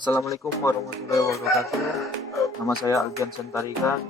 Assalamualaikum warahmatullahi wabarakatuh. Nama saya Aldian Sentarigan.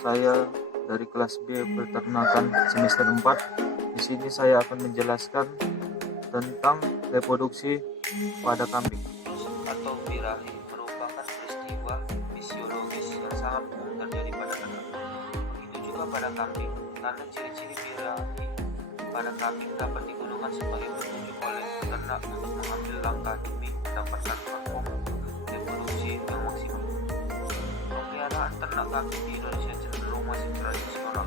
Saya dari kelas B peternakan semester 4. Di sini saya akan menjelaskan tentang reproduksi pada kambing. Atau birahi merupakan peristiwa fisiologis yang sangat umum terjadi pada ternak. Begitu juga pada kambing, karena ciri-ciri birahi pada kambing dapat digunakan sebagai petunjuk oleh ternak untuk mengambil langkah demi mendapatkan performa reproduksi yang maksimal. Pemeliharaan ternak kambing di Indonesia cenderung masih tradisional,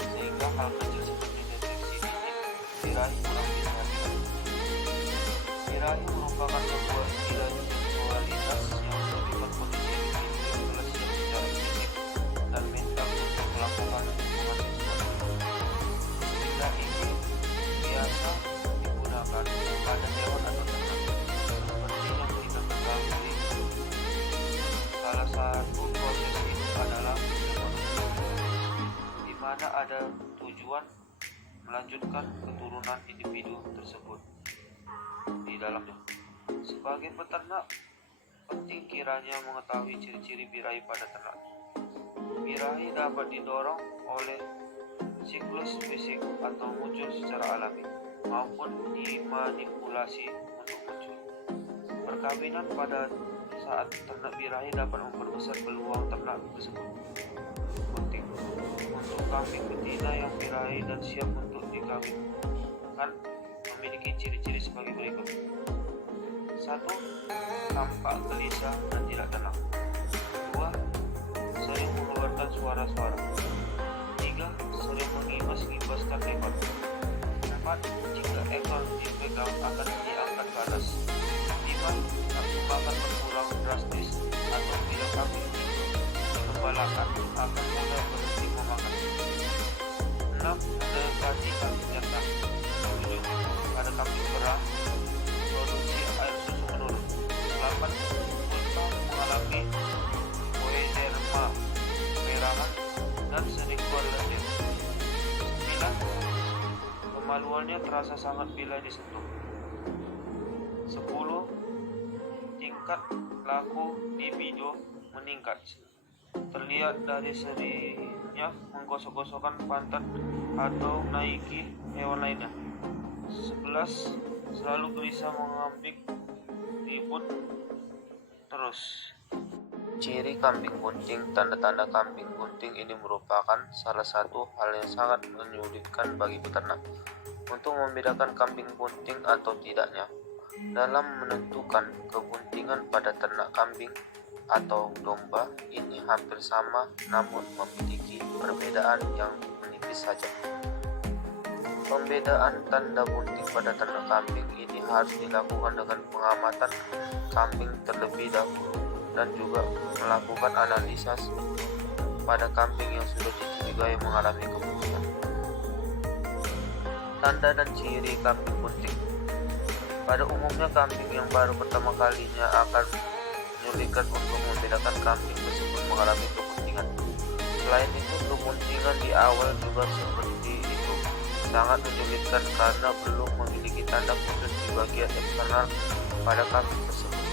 sehingga hal kecil seperti deteksi dini birahi kurang diperhatikan. Birahi merupakan sebuah istilah visualitas yang menunjukkan kondisi individu yang telah siap secara fisik dan mental untuk melakukan hubungan seksual. Istilah ini biasa digunakan pada hewan atau ternak, seperti yang kita ketahui. Salah satu proses ini adalah reproduksi, di mana ada tujuan melanjutkan keturunan individu tersebut di dalamnya. Sebagai peternak, penting kiranya mengetahui ciri-ciri birahi pada ternak. Birahi dapat didorong oleh siklus fisik atau muncul secara alami, maupun dimanipulasi untuk muncul. Perkawinan pada saat ternak birahi dapat memperbesar peluang ternak tersebut. Penting untuk kambing betina yang birahi dan siap untuk dikawinkan memiliki ciri-ciri sebagai berikut. 1. Tampak gelisah dan tidak tenang. 2. Sering mengeluarkan suara-suara. 3. Sering mengimbas-imbaskan ekor. 4. Jika ekor dipegang akan diangkat ke atas. 5. Nafsu makan berkurang drastis, atau bila kambing dikembalakan akan mudah berhenti memakan. 6. Mendekati kambing jantan. 7. Pada kambing perah, produksi air susu menurun. 8. Unta mengalami koederma, kemerahan, dan sering keluar lendir. 9. Kemaluannya terasa sangat bila disentuh. 10. Tingkat laku libido meningkat, terlihat dari seringnya menggosok-gosokkan pantat atau naiki hewan lainnya. 11. Selalu gelisah mengambing ribut terus. Ciri kambing bunting. Tanda-tanda kambing bunting ini merupakan salah satu hal yang sangat menyulitkan bagi peternak untuk membedakan kambing bunting atau tidaknya. Dalam menentukan kebuntingan pada ternak kambing atau domba, ini hampir sama namun memiliki perbedaan yang menipis saja. Pembedaan tanda bunting pada ternak kambing ini harus dilakukan dengan pengamatan kambing terlebih dahulu dan juga melakukan analisa pada kambing yang sudah dicurigai mengalami kebuntingan. Tanda dan ciri kambing bunting. Pada umumnya kambing yang baru pertama kalinya akan menyulitkan untuk membedakan kambing tersebut mengalami kebuntingan. Selain itu, kebuntingan di awal juga seperti itu sangat menyulitkan karena belum memiliki tanda khusus di bagian eksternal pada kambing tersebut.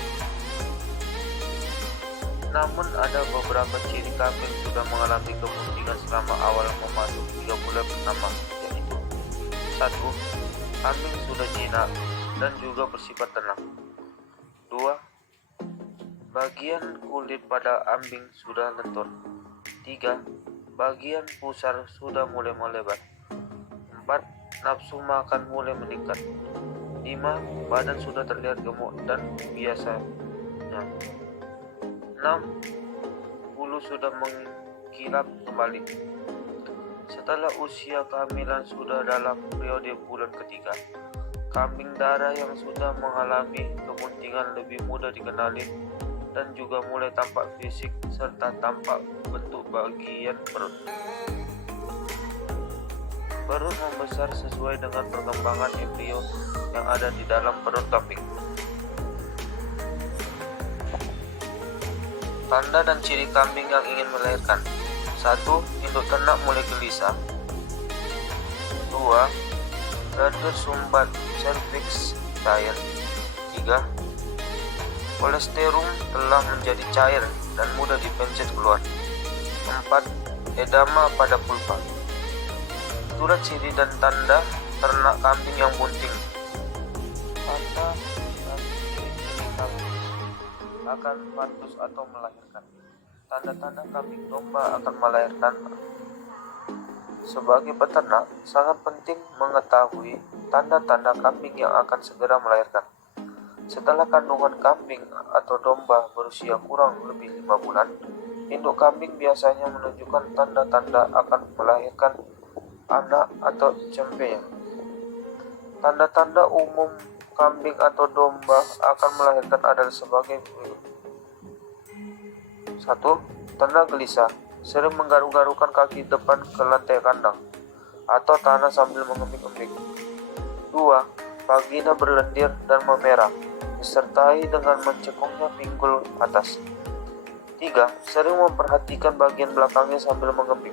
Namun ada beberapa ciri kambing sudah mengalami kebuntingan selama awal memasuki 3 bulan pertama, yaitu 1. Kambing sudah jinak dan juga bersifat tenang. 2. Bagian kulit pada kambing sudah lentur. 3. Bagian pusar sudah mulai melebar. 4. Nafsu makan mulai meningkat. 5. Badan sudah terlihat gemuk dan biasanya. 6. Bulu sudah mengkilap kembali. Setelah usia kehamilan sudah dalam periode bulan ketiga, kambing darah yang sudah mengalami kebuntingan lebih mudah dikenali dan juga mulai tampak fisik serta tampak bentuk bagian perut. Perut membesar sesuai dengan perkembangan embrio yang ada di dalam perut kambing. Tanda dan ciri kambing yang ingin melahirkan. 1. Induk ternak mulai gelisah. 2. Lendir sumbat cervix cair. 3. Kolesterum telah menjadi cair dan mudah dipencet keluar. 4. Edama pada pulpa. Itulah ciri dan tanda ternak kambing yang bunting. Tanda dan ciri-ciri kambing akan patus atau melahirkan. Tanda-tanda kambing domba akan melahirkan. Sebagai peternak, sangat penting mengetahui tanda-tanda kambing yang akan segera melahirkan. Setelah kandungan kambing atau domba berusia kurang lebih 5 bulan, induk kambing biasanya menunjukkan tanda-tanda akan melahirkan anak atau cempenya. Tanda-tanda umum kambing atau domba akan melahirkan adalah sebagai berikut. 1. Tanda gelisah, sering menggaruk-garukan kaki depan ke lantai kandang atau tanah sambil mengembik-embik. 2. Vagina berlendir dan memerah, disertai dengan mencekungnya pinggul atas. 3. Sering memperhatikan bagian belakangnya sambil mengembik.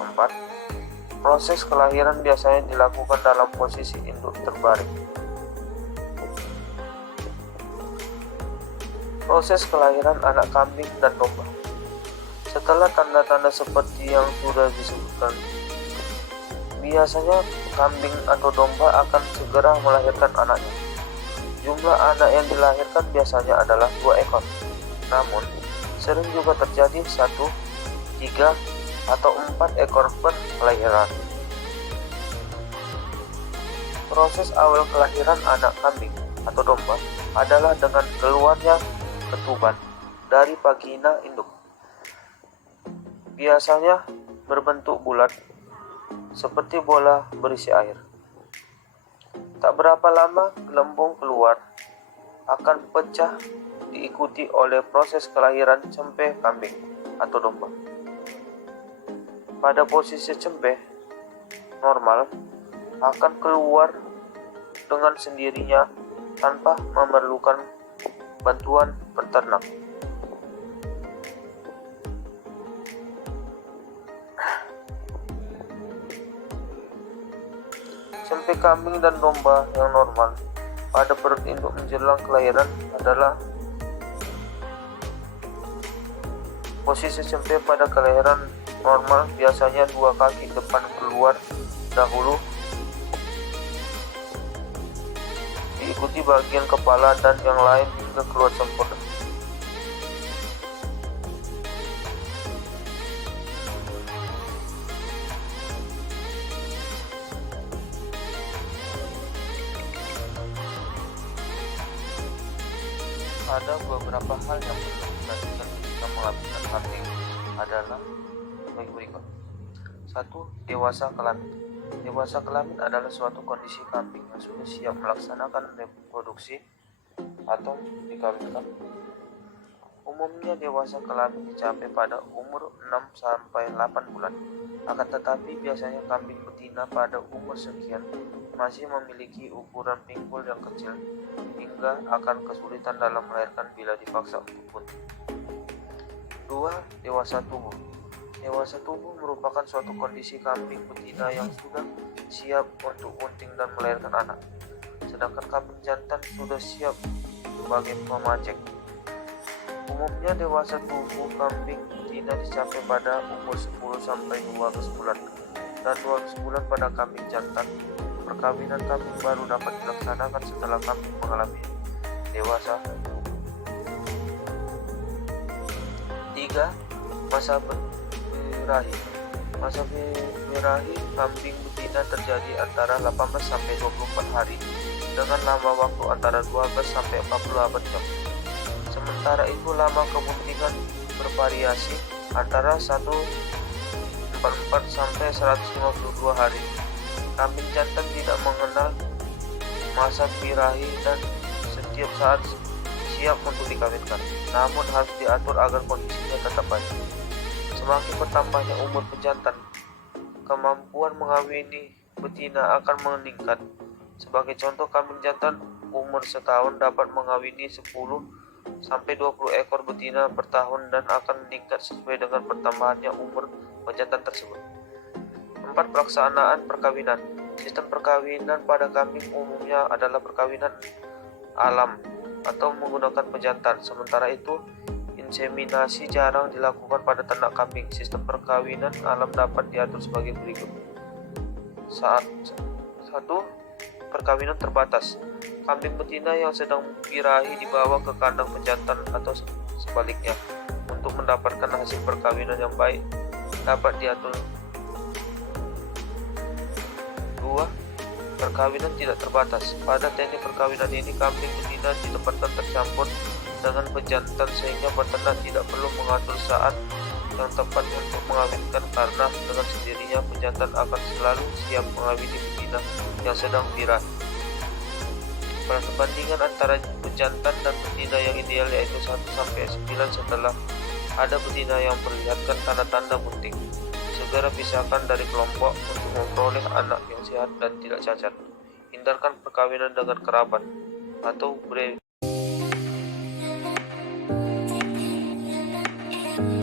4. Proses kelahiran biasanya dilakukan dalam posisi induk terbaring. Proses kelahiran anak kambing dan domba. Setelah tanda-tanda seperti yang sudah disebutkan, biasanya kambing atau domba akan segera melahirkan anaknya. Jumlah anak yang dilahirkan biasanya adalah 2 ekor. Namun, sering juga terjadi 1, 3, atau 4 ekor per kelahiran. Proses awal kelahiran anak kambing atau domba adalah dengan keluarnya ketuban dari vagina induk. Biasanya berbentuk bulat, seperti bola berisi air. Tak berapa lama gelembung keluar akan pecah, diikuti oleh proses kelahiran cempe kambing atau domba. Pada posisi cempe normal akan keluar dengan sendirinya tanpa memerlukan bantuan peternak. Cempe kambing dan domba yang normal pada perut induk menjelang kelahiran adalah posisi cempe pada kelahiran normal, biasanya 2 kaki depan keluar dahulu, diikuti bagian kepala dan yang lain hingga keluar sempurna. Ada beberapa hal yang perlu diperhatikan ketika melahirkan kambing adalah berikut. 1. Dewasa kelamin. Dewasa kelamin adalah suatu kondisi kambing yang sudah siap melaksanakan reproduksi atau dikawinkan. Umumnya dewasa kelamin dicapai pada umur 6-8 bulan. Akan tetapi biasanya kambing betina pada umur sekian masih memiliki ukuran pinggul yang kecil hingga akan kesulitan dalam melahirkan bila dipaksa untuk bunting. 2. Dewasa tubuh. Dewasa tubuh merupakan suatu kondisi kambing betina yang sudah siap untuk bunting dan melahirkan anak, sedangkan kambing jantan sudah siap sebagai pemajek. Umumnya dewasa tubuh kambing betina dicapai pada umur 10-12 bulan dan 12 bulan pada kambing jantan. Perkawinan kambing baru dapat dilaksanakan setelah kambing mengalami dewasa. 3. Masa birahi. Masa birahi kambing betina terjadi antara 18-24 hari dengan lama waktu antara 12-48 jam. Sementara itu lama kebuntingan bervariasi antara 144-152 hari. Kambing jantan tidak mengenal masa birahi dan setiap saat siap untuk dikawinkan, namun harus diatur agar kondisinya tetap baik. Semakin bertambahnya umur pejantan, kemampuan mengawini betina akan meningkat. Sebagai contoh, kambing jantan umur setahun dapat mengawini 10-20 ekor betina per tahun dan akan meningkat sesuai dengan pertambahannya umur pejantan tersebut. 4. Pelaksanaan perkawinan. Sistem perkawinan pada kambing umumnya adalah perkawinan alam atau menggunakan pejantan. Sementara itu, inseminasi jarang dilakukan pada ternak kambing. Sistem perkawinan alam dapat diatur sebagai berikut. 1. Perkawinan terbatas. Kambing betina yang sedang birahi dibawa ke kandang pejantan atau sebaliknya. Untuk mendapatkan hasil perkawinan yang baik, dapat diatur. 2. Perkawinan tidak terbatas. Pada teknik perkawinan ini, kambing betina ditempatkan tercampur dengan pejantan sehingga peternak tidak perlu mengatur saat yang tepat untuk mengawinkan, karena dengan sendirinya pejantan akan selalu siap mengawini betina yang sedang birahi. Perbandingan antara pejantan dan betina yang ideal yaitu 1-9 setelah ada betina yang memperlihatkan tanda-tanda bunting. Segera pisahkan dari kelompok untuk memperoleh anak yang sehat dan tidak cacat. Hindarkan perkawinan dengan kerabat atau